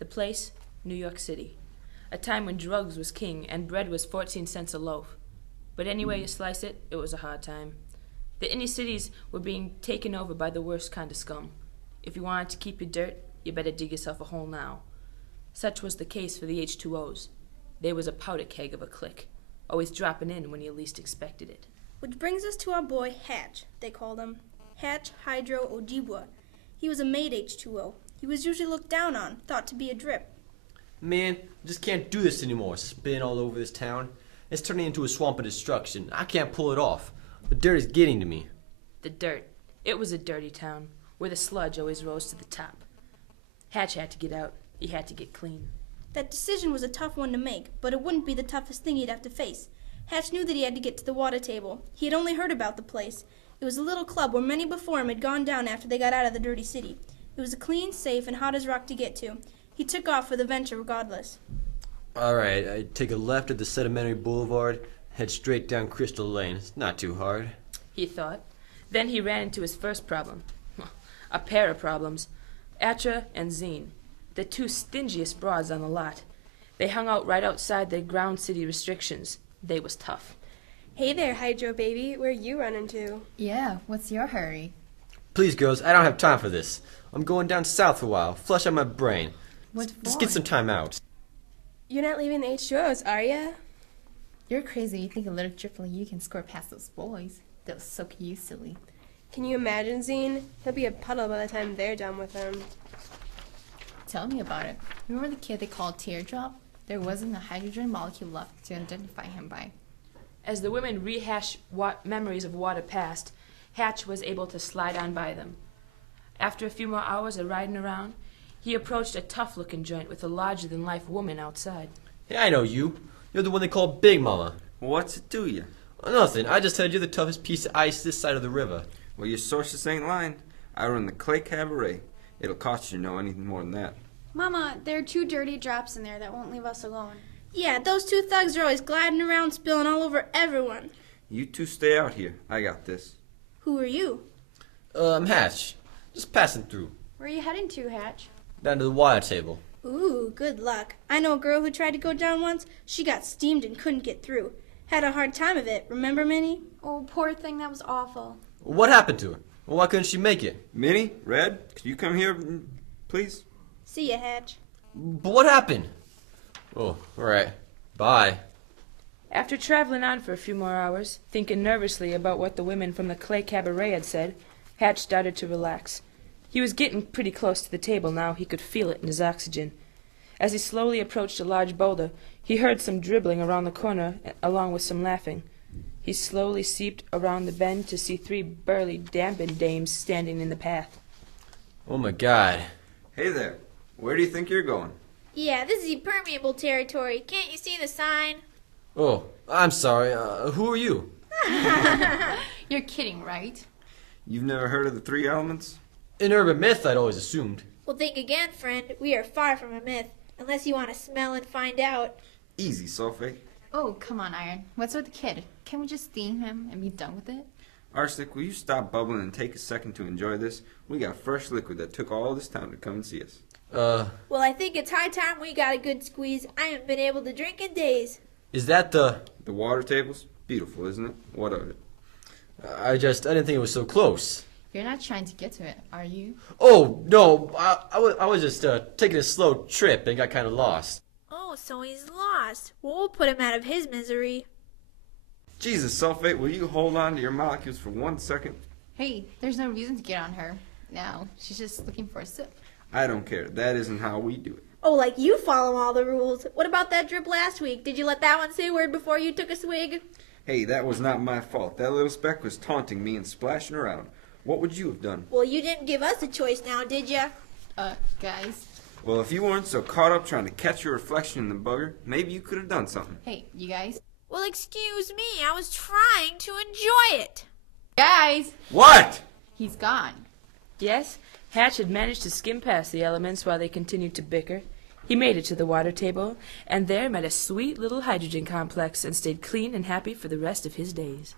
The place, New York City. A time when drugs was king and bread was 14 cents a loaf. But any way you slice it, it was a hard time. The inner cities were being taken over by the worst kind of scum. If you wanted to keep your dirt, you better dig yourself a hole now. Such was the case for the H2Os. They was a powder keg of a clique, always dropping in when you least expected it. Which brings us to our boy Hatch, they called him. Hatch Hydro Ojibwa. He was a made H2O. He was usually looked down on, thought to be a drip. Man, I just can't do this anymore, spitting all over this town. It's turning into a swamp of destruction. I can't pull it off. The dirt is getting to me. The dirt. It was a dirty town, where the sludge always rose to the top. Hatch had to get out. He had to get clean. That decision was a tough one to make, but it wouldn't be the toughest thing he'd have to face. Hatch knew that he had to get to the water table. He had only heard about the place. It was a little club where many before him had gone down after they got out of the dirty city. It was a clean, safe, and hot as rock to get to. He took off for the venture regardless. All right, I take a left at the Sedimentary Boulevard, head straight down Crystal Lane. It's not too hard, He thought. Then he ran into his first problem. A pair of problems. Atra and Zine, the two stingiest broads on the lot. They hung out right outside the ground city restrictions. They was tough. Hey there, Hydro baby. Where you running to? Yeah, what's your hurry? Please, girls, I don't have time for this. I'm going down south for a while, flush out my brain. What Just for? get some time out. You're not leaving the H2Os, are ya? You're crazy. You think a little drip like you can score past those boys. They'll soak you silly. Can you imagine, Zine? He'll be a puddle by the time they're done with him. Tell me about it. Remember the kid they called Teardrop? There wasn't a hydrogen molecule left to identify him by. As the women rehashed memories of water past, Hatch was able to slide on by them. After a few more hours of riding around, he approached a tough-looking joint with a larger-than-life woman outside. Hey, I know you. You're the one they call Big Mama. What's it to you? Nothing. I just heard you're the toughest piece of ice this side of the river. Well, your sources ain't lying. I run the Clay Cabaret. It'll cost you to know anything more than that. Mama, there are two dirty drops in there that won't leave us alone. Yeah, those two thugs are always gliding around spilling all over everyone. You two stay out here. I got this. Who are you? I'm Hatch. Just passing through. Where are you heading to, Hatch? Down to the water table. Ooh, good luck. I know a girl who tried to go down once. She got steamed and couldn't get through. Had a hard time of it. Remember, Minnie? Oh, poor thing, that was awful. What happened to her? Why couldn't she make it? Minnie, Red, could you come here, please? See ya, Hatch. But what happened? Oh, alright. Bye. After traveling on for a few more hours, thinking nervously about what the women from the Clay Cabaret had said, Hatch started to relax. He was getting pretty close to the table now. He could feel it in his oxygen. As he slowly approached a large boulder, he heard some dribbling around the corner, along with some laughing. He slowly seeped around the bend to see three burly dampened dames standing in the path. Oh my God. Hey there. Where do you think you're going? Yeah, this is impermeable territory. Can't you see the sign? Oh, I'm sorry. Who are you? You're kidding, right? You've never heard of the three elements? An urban myth, I'd always assumed. Well, think again, friend. We are far from a myth, unless you want to smell and find out. Easy, Sulfate. Oh, come on, Iron. What's with the kid? Can't we just steam him and be done with it? Arsenic, will you stop bubbling and take a second to enjoy this? We got fresh liquid that took all this time to come and see us. Well, I think it's high time we got a good squeeze. I haven't been able to drink in days. Is that the... The water table's beautiful, isn't it? What of it? I didn't think it was so close. You're not trying to get to it, are you? Oh, no. I was just taking a slow trip and got kind of lost. Oh, so he's lost. Well, we'll put him out of his misery. Jesus, Sulfate, will you hold on to your molecules for 1 second? Hey, there's no reason to get on her. Now, she's just looking for a sip. I don't care. That isn't how we do it. Oh, like you follow all the rules. What about that drip last week? Did you let that one say a word before you took a swig? Hey, that was not my fault. That little speck was taunting me and splashing around. What would you have done? Well, you didn't give us a choice now, did ya? Guys. Well, if you weren't so caught up trying to catch your reflection in the bugger, maybe you could have done something. Hey, you guys. Well, excuse me. I was trying to enjoy it. Guys! What? He's gone. Yes, Hatch had managed to skim past the elements while they continued to bicker. He made it to the water table, and there met a sweet little hydrogen complex and stayed clean and happy for the rest of his days.